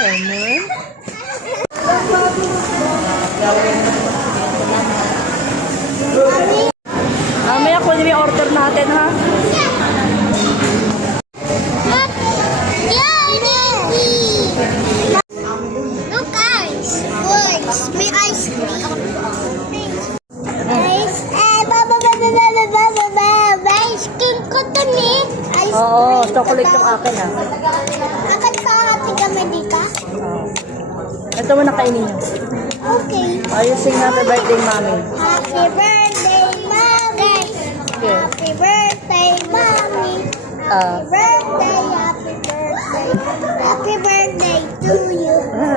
Ganon. Mamaya kunin yung order natin, ha? Look guys, boys, may ice cream. Guys, ice cream ko to ni. Oo, chocolate yung akin, ha? Akan ka hati kami dito? Ito mo nakainin nyo. Okay. Ayun, sing happy birthday, mami. Happy birthday, mommy. Okay. Happy birthday, mommy. Happy birthday, happy birthday. Happy birthday to you.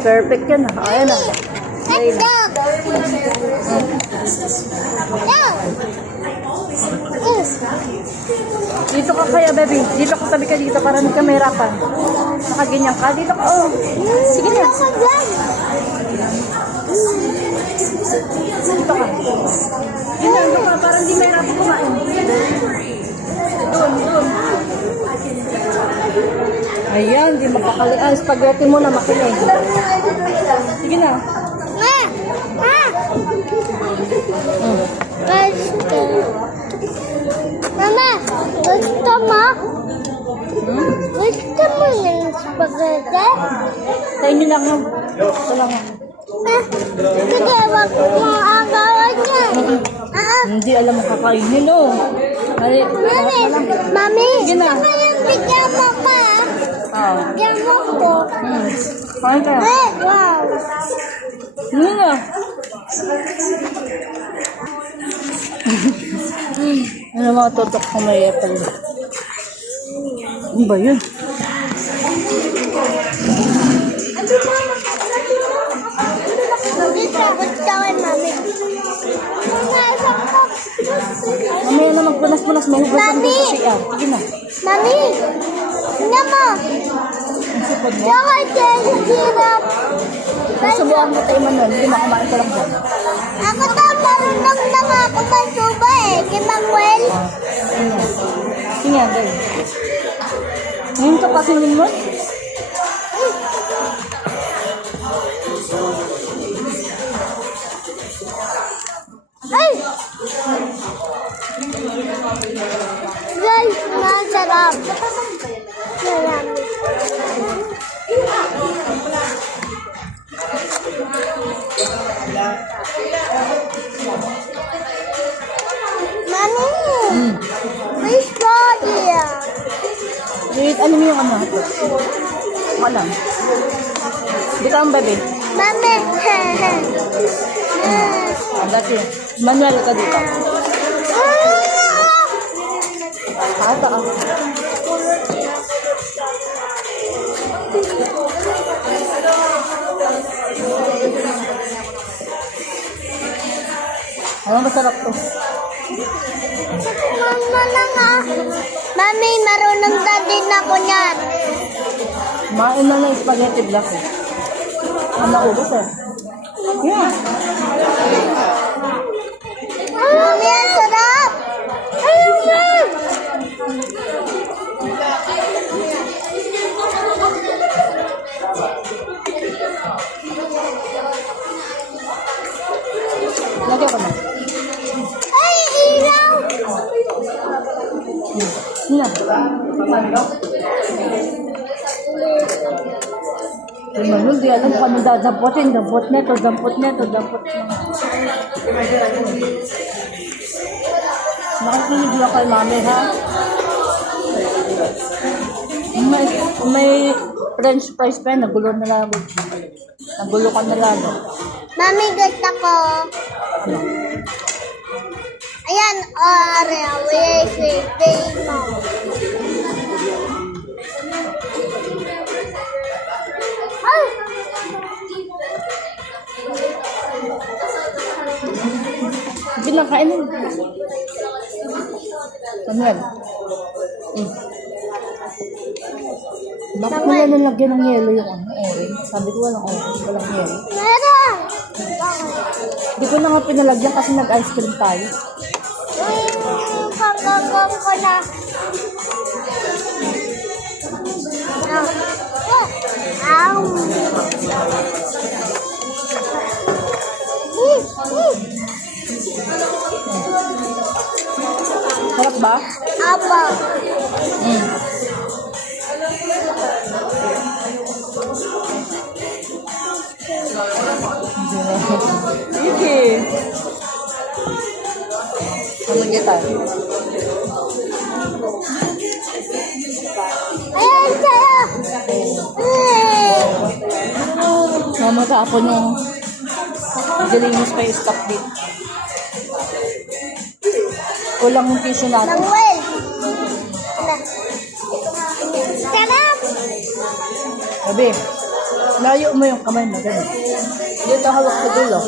Perfect yun, ha? Ayan, ha? Let's go. Go. Dito ka kaya, baby. Dito ka, tabi ka dito para hindi ka mahirapan. Nakaganyan ka. Dito ka, oh. Sige na. Dito ka. Ganyan, dito ka para hindi mahirapan kumain. Doon. Ayan, di mapakali. Ah, spaghetti mo na makinig. Sige na. Mama, gusto mo? Gusto mo ng spaghetti? Kainin lang ha. Ito lang ha. Sige, wag mo agawan niya. Hindi alam mo kakainin, oh. Mami, Sige na. gusto mo yung bigyan mo ka? Ah. Bigyan mo ko. Kain ka. Wow. Hindi na. Ano mga tutok kung may apple? Ano ba yun? Dito, gusto ko mami. Mamaya na magpunas-punas. May hugasan Mami! ko sa CR. Sige na. Mami, tingnan mo. Ang sipod mo. Tsaka hirap. Nasubukan mo tayo man nun. Hindi makumain ko lang dyan. Ako to, marunong na nga ako magsuba eh. Kay Manuel. Sige nga, girl. Ngayon ka pasingin mo? Ay! Guys, masarap. Sarap. Mami! May strawberry. Wait, ano mo yung ano? Wala. Di ka ang baby. Mami! Dati. Manuel ka dito. Ata ka. Ano masarap to? Mama na nga. Mami, marunong na din ako niyan. Kumain na ng spaghetti black eh. Ang naubos eh. Yeah. Mami, ang sarap. Ayun. Lagyan ko na. Ay, ilaw. Sina. Ay, Manul, di alam kung ano dadamputin. Dampot neto, dampot neto, dampot neto. Nakikinig lang kay mami, ha? May french fries pa yan. Nagulo na lalo. Nagulo ka na lalo. Mami, gusto ko. Ano? Ayan, wait mo. Ay! Pinakain mo. Samuel. Bakit mo na nalagyan ng yelo yung ano, orange? Sabi ko walang orange, walang yelo. Meron! Hindi ko na nga pinalagyan kasi nag-ice cream tayo. Pagkakang ko na. Ah. Oh. Ow. ba? Apa. Mm. Sige. Ano kita? Ayan sa'yo. Mamatapon yung dilinis pa yung stop dito. Kulang yung tissue natin. Manuel. Sarap. Sabi, layo mo yung kamay mo. Ganun. Dito hawak sa dulo.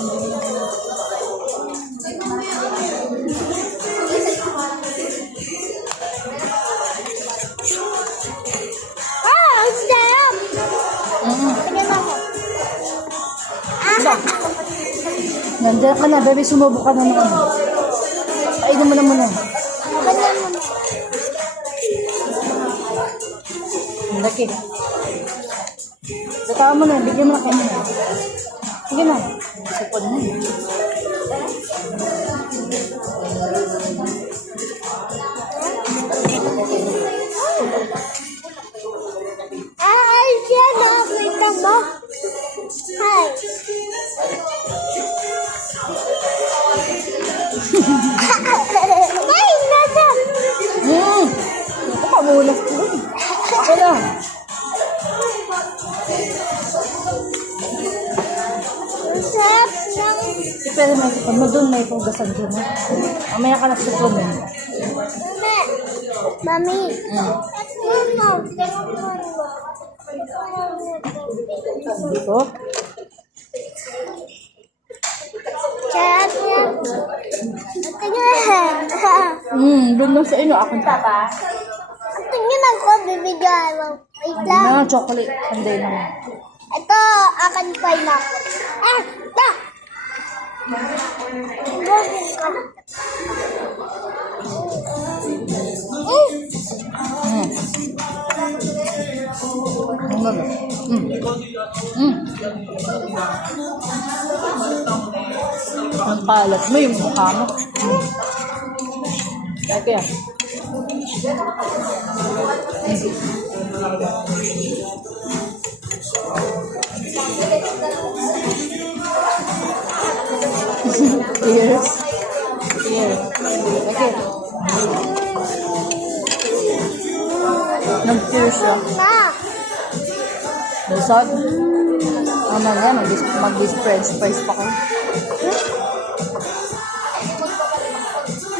Ang sarap. Tingnan ako. Isa. Nandiyan ka na, baby. Sumubo ka na naman. Kainin mo na muna. Ganyan mo. Ang laki. Dataan mo na. Bigyan mo na kayo. Sige na. Sipon na. Ay, siya na. Kita mo. Hi. Ay, nasa. Ako pamulas ko. Wala. Ang sarap ng... Pero may sipon mo doon. May pugasan dyan. Mamaya ka na sipon eh. Mami. Dito. Sarap yan. Tingnan. Doon lang sa inyo. Akin pa. Tingnan ako, bibigyan mo. Wait lang. Na, chocolate. Sunday naman. Ito, akan pineapple. Ito! Ano ba? Ang kalat mo yung mukha mo. Dati ah. Tears. Tears. Okay. Nag-tears siya. Ma! Lusot. Ano na, mag-french fries pa kayo.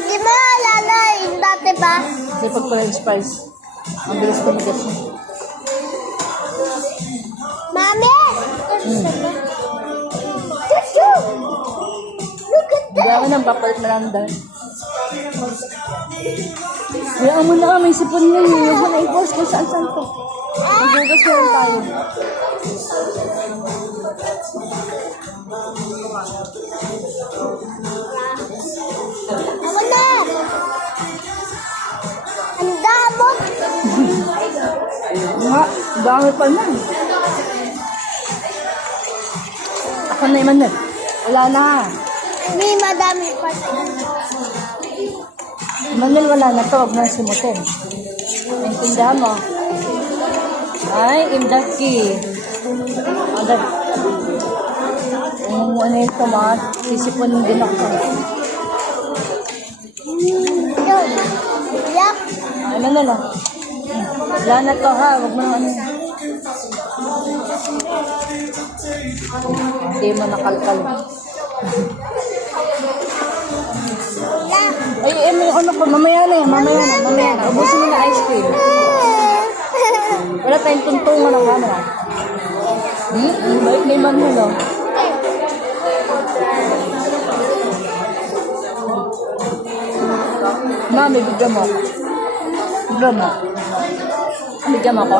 Di ba alala yung dati ba? Kasi pag french fries, ang bilis kumigas siya. Mami! Chuchu! Look at Hindi ako nang papalit na lang dahil. Kaya mo na may sipon na yun. Huwag mo na i-post kung saan-saan to. Maghugas na lang tayo. Ako na! Ang damo! Nga, dami pa na. Ako na yung manal. Wala na. May madami pa. Manal, wala na to. Huwag na simutin. Naintindihan mo? Ay, imdaki. Agad. Ano ito, mga sisipon din ako. Yun. Yak. Ano na lang. Wala na to ha. Huwag mo na ano. Hindi mo nakalkal. Ay, ano ko. Mamaya na yan. Mamaya na. Ubusin mo na ice cream. Wala tayong tuntungan ng ano. Ang bait na iman mo, no? Mami, bigyan mo. Bigyan mo. Bigyan mo ako.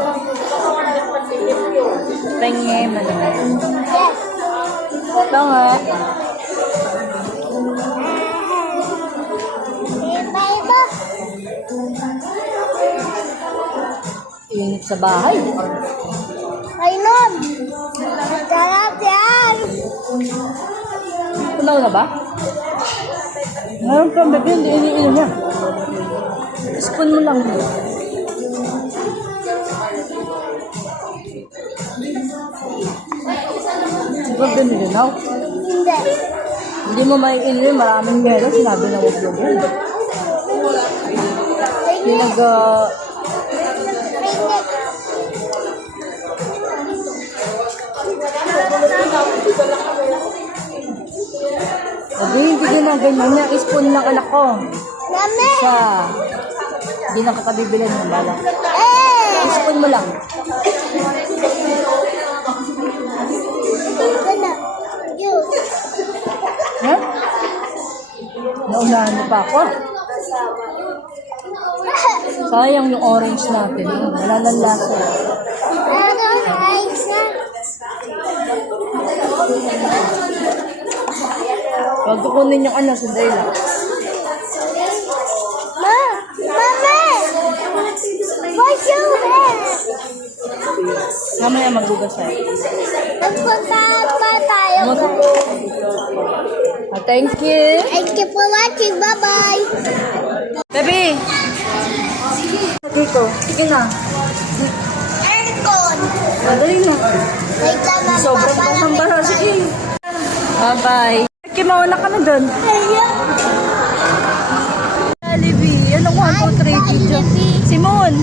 Penge mo na. Yes. Ito nga. Iba-iba. Init sa bahay. Ayun. Sarap yan. Tunaw na ba? Ngayon pa, baby, hindi iniinom niya. Spoon mo lang. Huwag binili na. Hindi. Hindi mo may inri, maraming meron. Sinabi na huwag yun. Pinag... hindi din na ganyan. Yung spoon ng anak ko. Mami! Siya. Hindi na kakabibilan ng bala. Spoon mo lang. Wala. Yun. Ha? Naunahan mo pa ako. Sayang yung orange natin. Wala nang lasa. Ayos na. Huwag kukunin yung ano, sandali lang. Ma! Mami! What's your hair? Mamaya magbugas tayo. Nagpunta pa tayo. Thank you. Thank you for watching. Bye-bye. Baby! Dito. Sige na. Aircon. Madali na. Wait lang, ma'am. Sobrang pasang bara. Sige. Bye-bye. Okay, mauna ka na doon. Jollibee. Anong 1, 2, 3 dito? Simon!